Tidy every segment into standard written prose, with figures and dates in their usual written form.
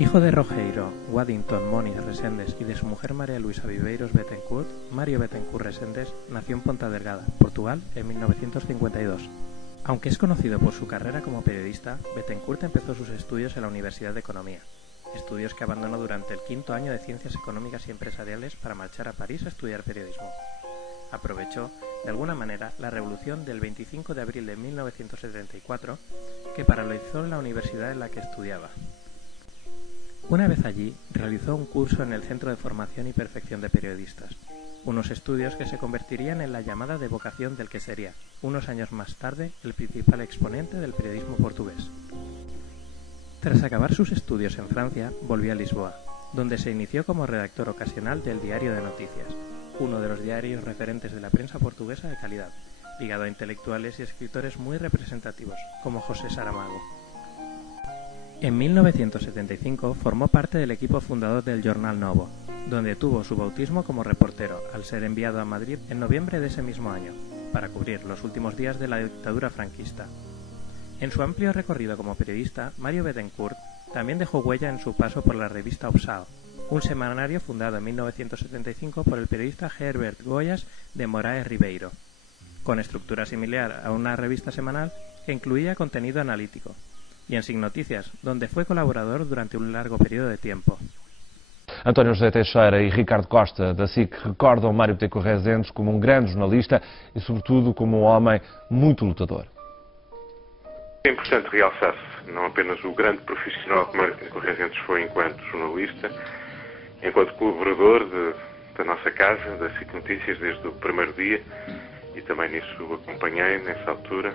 Hijo de Rogeiro Waddington Moniz Reséndez y de su mujer María Luisa Viveiros Bettencourt, Mario Bettencourt Reséndez nació en Ponta Delgada, Portugal, en 1952. Aunque es conocido por su carrera como periodista, Bettencourt empezó sus estudios en la Universidad de Economía, estudios que abandonó durante el quinto año de Ciencias Económicas y Empresariales para marchar a París a estudiar periodismo. Aprovechó, de alguna manera, la revolución del 25 de abril de 1974, que paralizó la universidad en la que estudiaba. Una vez allí, realizó un curso en el Centro de Formación y Perfección de Periodistas, unos estudios que se convertirían en la llamada de vocación del que sería, unos años más tarde, el principal exponente del periodismo portugués. Tras acabar sus estudios en Francia, volvió a Lisboa, donde se inició como redactor ocasional del Diario de Noticias, uno de los diarios referentes de la prensa portuguesa de calidad, ligado a intelectuales y escritores muy representativos, como José Saramago. En 1975 formó parte del equipo fundador del Jornal Novo, donde tuvo su bautismo como reportero, al ser enviado a Madrid en noviembre de ese mismo año, para cubrir los últimos días de la dictadura franquista. En su amplio recorrido como periodista, Mario Bettencourt también dejó huella en su paso por la revista Opsao, un semanario fundado en 1975 por el periodista Herbert Goiás de Moraes Ribeiro, con estructura similar a una revista semanal que incluía contenido analítico, y en SIC Noticias, donde fue colaborador durante un largo periodo de tiempo. António José Teixeira e Ricardo Costa, da SIC, recordam Mário Bettencourt Reséndez como grande jornalista e, sobretudo, como homem muito lutador. É importante realçar-se não apenas o grande profissional que Mário Bettencourt Reséndez foi enquanto jornalista, enquanto colaborador da nossa casa, da SIC Notícias, desde o primeiro dia, e também nisso o acompanhei, nessa altura,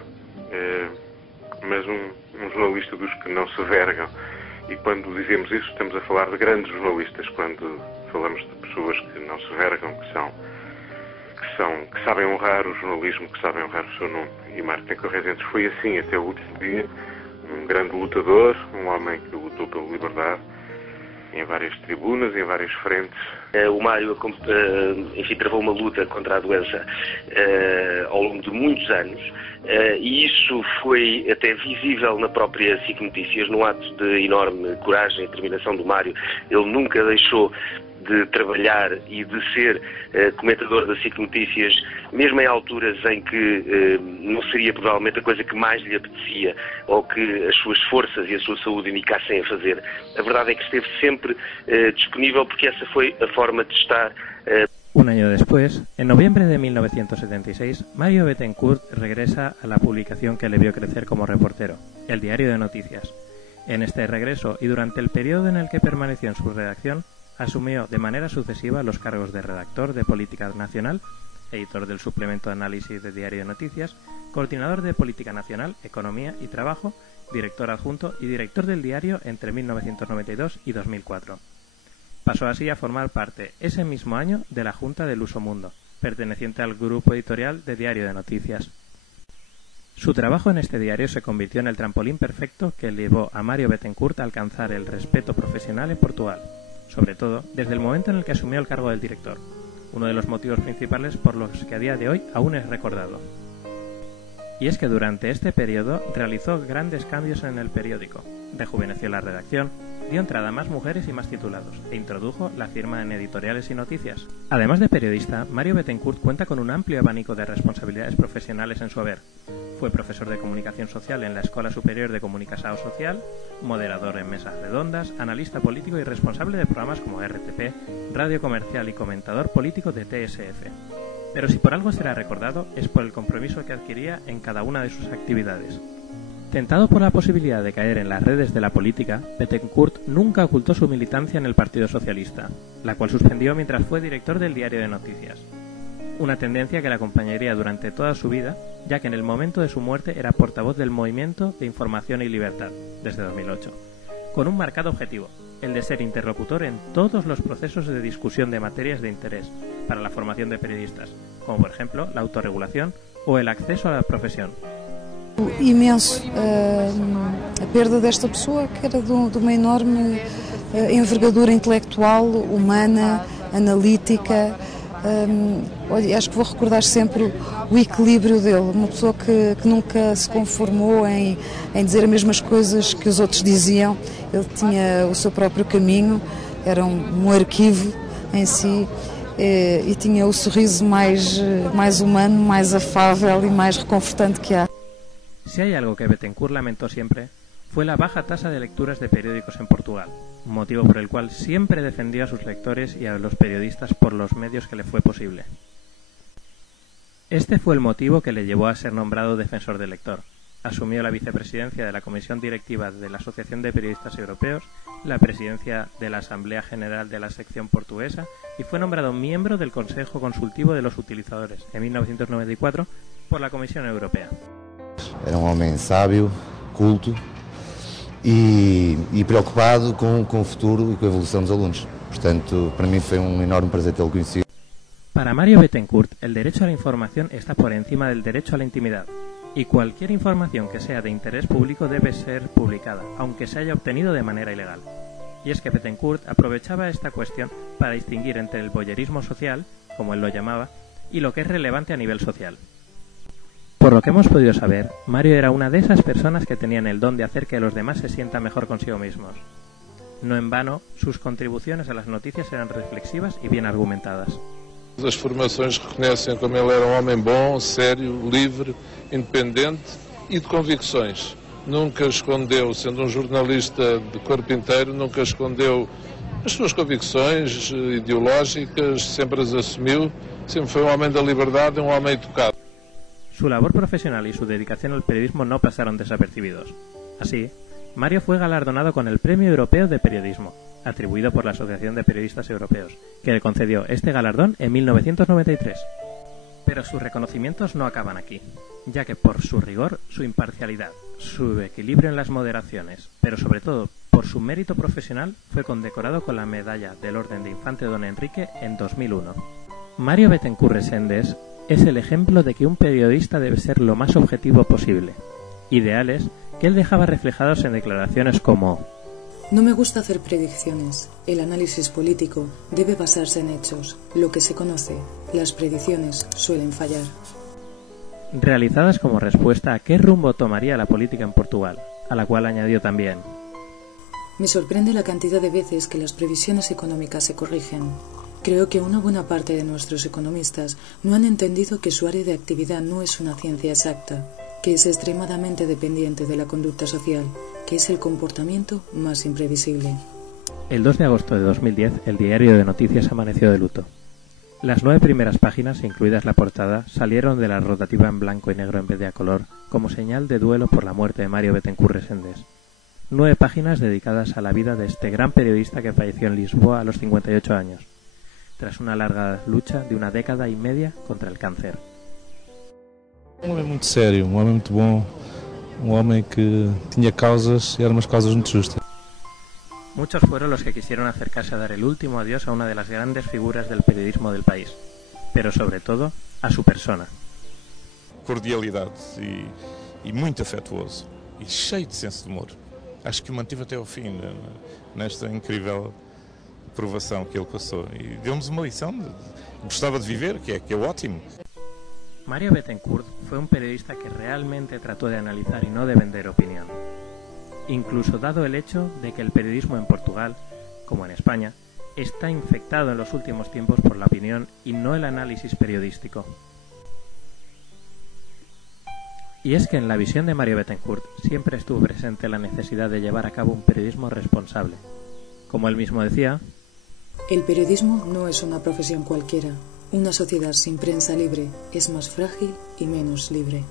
mas um jornalista dos que não se vergam. E quando dizemos isso, estamos a falar de grandes jornalistas, quando falamos de pessoas que não se vergam, que sabem honrar o jornalismo, que sabem honrar o seu nome. E Mário Bettencourt Reséndez foi assim até o último dia, um grande lutador, um homem que lutou pela liberdade, em várias tribunas, em várias frentes. O Mário, enfim, travou uma luta contra a doença ao longo de muitos anos, e isso foi até visível na própria SIC Notícias, num ato de enorme coragem e determinação do Mário. Ele nunca deixou de trabalhar e de ser comentador da SIC Notícias, mesmo em alturas em que não seria provavelmente a coisa que mais lhe apetecia ou que as suas forças e a sua saúde indicassem a fazer. A verdade é que esteve sempre disponível, porque essa foi a forma de estar. Un año después, en noviembre de 1976, Mario Bettencourt regresa a la publicación que le vio crecer como reportero, el Diario de Noticias. En este regreso y durante el periodo en el que permaneció en su redacción, asumió de manera sucesiva los cargos de redactor de Política Nacional, editor del suplemento de análisis de Diario de Noticias, coordinador de Política Nacional, Economía y Trabajo, director adjunto y director del diario entre 1992 y 2004. Pasó así a formar parte, ese mismo año, de la Junta del Uso Mundo, perteneciente al grupo editorial de Diario de Noticias. Su trabajo en este diario se convirtió en el trampolín perfecto que llevó a Mario Bettencourt a alcanzar el respeto profesional en Portugal, sobre todo desde el momento en el que asumió el cargo del director, uno de los motivos principales por los que a día de hoy aún es recordado. Y es que durante este periodo realizó grandes cambios en el periódico, rejuveneció la redacción, dio entrada a más mujeres y más titulados, e introdujo la firma en editoriales y noticias. Además de periodista, Mario Bettencourt cuenta con un amplio abanico de responsabilidades profesionales en su haber. Fue profesor de Comunicación Social en la Escuela Superior de Comunicación Social, moderador en mesas redondas, analista político y responsable de programas como RTP, Radio Comercial y comentador político de TSF. Pero si por algo será recordado, es por el compromiso que adquiría en cada una de sus actividades. Tentado por la posibilidad de caer en las redes de la política, Bettencourt nunca ocultó su militancia en el Partido Socialista, la cual suspendió mientras fue director del Diario de Noticias. Una tendencia que le acompañaría durante toda su vida, ya que en el momento de su muerte era portavoz del Movimiento de Información y Libertad, desde 2008, con un marcado objetivo, el de ser interlocutor en todos los procesos de discusión de materias de interés para la formación de periodistas, como por ejemplo la autorregulación o el acceso a la profesión. Imenso a perda desta pessoa, que era de uma enorme envergadura intelectual, humana, analítica, Olha, acho que vou recordar sempre o equilíbrio dele, uma pessoa que nunca se conformou em dizer as mesmas coisas que os outros diziam. Ele tinha o seu próprio caminho, era um arquivo em si, e tinha o sorriso mais humano, mais afável y más reconfortante que há. Si hay algo que Bettencourt lamentó siempre, fue la baja tasa de lecturas de periódicos en Portugal, motivo por el cual siempre defendió a sus lectores y a los periodistas por los medios que le fue posible. Este fue el motivo que le llevó a ser nombrado defensor del lector. Asumió la vicepresidencia de la Comisión Directiva de la Asociación de Periodistas Europeos, la presidencia de la Asamblea General de la sección portuguesa y fue nombrado miembro del Consejo Consultivo de los Utilizadores en 1994 por la Comisión Europea. Era homem sábio, culto e preocupado com o futuro e com a evolução dos alunos. Portanto, para mim foi enorme prazer tê-lo conhecido. Para Mario Bettencourt, el derecho a la información está por encima del derecho a la intimidad, y cualquier información que sea de interés público debe ser publicada, aunque se haya obtenido de manera ilegal. Y es que Bettencourt aprovechaba esta cuestión para distinguir entre el voyerismo social, como él lo llamaba, y lo que es relevante a nivel social. Por lo que hemos podido saber, Mario era una de esas personas que tenían el don de hacer que los demás se sientan mejor consigo mismos. No en vano, sus contribuciones a las noticias eran reflexivas y bien argumentadas. As formações reconhecem como ele era um homem bom, sério, livre, independente e de convicções. Nunca escondeu, sendo um jornalista de corpo inteiro, nunca escondeu as suas convicções ideológicas, sempre as assumiu, sempre foi um homem da liberdade e um homem educado. Su labor profesional y su dedicación al periodismo no pasaron desapercibidos. Así, Mario fue galardonado con el Premio Europeo de Periodismo, atribuido por la Asociación de Periodistas Europeos, que le concedió este galardón en 1993. Pero sus reconocimientos no acaban aquí, ya que por su rigor, su imparcialidad, su equilibrio en las moderaciones, pero sobre todo por su mérito profesional, fue condecorado con la medalla del Orden de Infante Don Enrique en 2001. Mario Bettencourt Reséndez es el ejemplo de que un periodista debe ser lo más objetivo posible, ideales que él dejaba reflejados en declaraciones como: no me gusta hacer predicciones. El análisis político debe basarse en hechos, lo que se conoce. Las predicciones suelen fallar. Realizadas como respuesta a qué rumbo tomaría la política en Portugal, a la cual añadió también: me sorprende la cantidad de veces que las previsiones económicas se corrigen. Creo que una buena parte de nuestros economistas no han entendido que su área de actividad no es una ciencia exacta, que es extremadamente dependiente de la conducta social, que es el comportamiento más imprevisible. El 2 de agosto de 2010, el diario de noticias amaneció de luto. Las 9 primeras páginas, incluidas la portada, salieron de la rotativa en blanco y negro en vez de a color, como señal de duelo por la muerte de Mario Bettencourt Reséndez. 9 páginas dedicadas a la vida de este gran periodista que falleció en Lisboa a los 58 años, tras una larga lucha de una década y media contra el cáncer. Um homem muito sério, um homem muito bom, um homem que tinha causas e eram umas causas muito justas. Muchos fueron los que quisieron acercarse a dar el último adiós a una de las grandes figuras del periodismo del país, pero sobre todo a su persona. Cordialidade e muito afetuoso e cheio de senso de humor. Acho que o mantive até ao fim nesta incrível provação que ele passou e deu-nos uma lição de gostava de viver, que é ótimo. Mario Bettencourt fue un periodista que realmente trató de analizar y no de vender opinión. Incluso dado el hecho de que el periodismo en Portugal, como en España, está infectado en los últimos tiempos por la opinión y no el análisis periodístico. Y es que en la visión de Mario Bettencourt siempre estuvo presente la necesidad de llevar a cabo un periodismo responsable. Como él mismo decía: el periodismo no es una profesión cualquiera. Una sociedad sin prensa libre es más frágil y menos libre.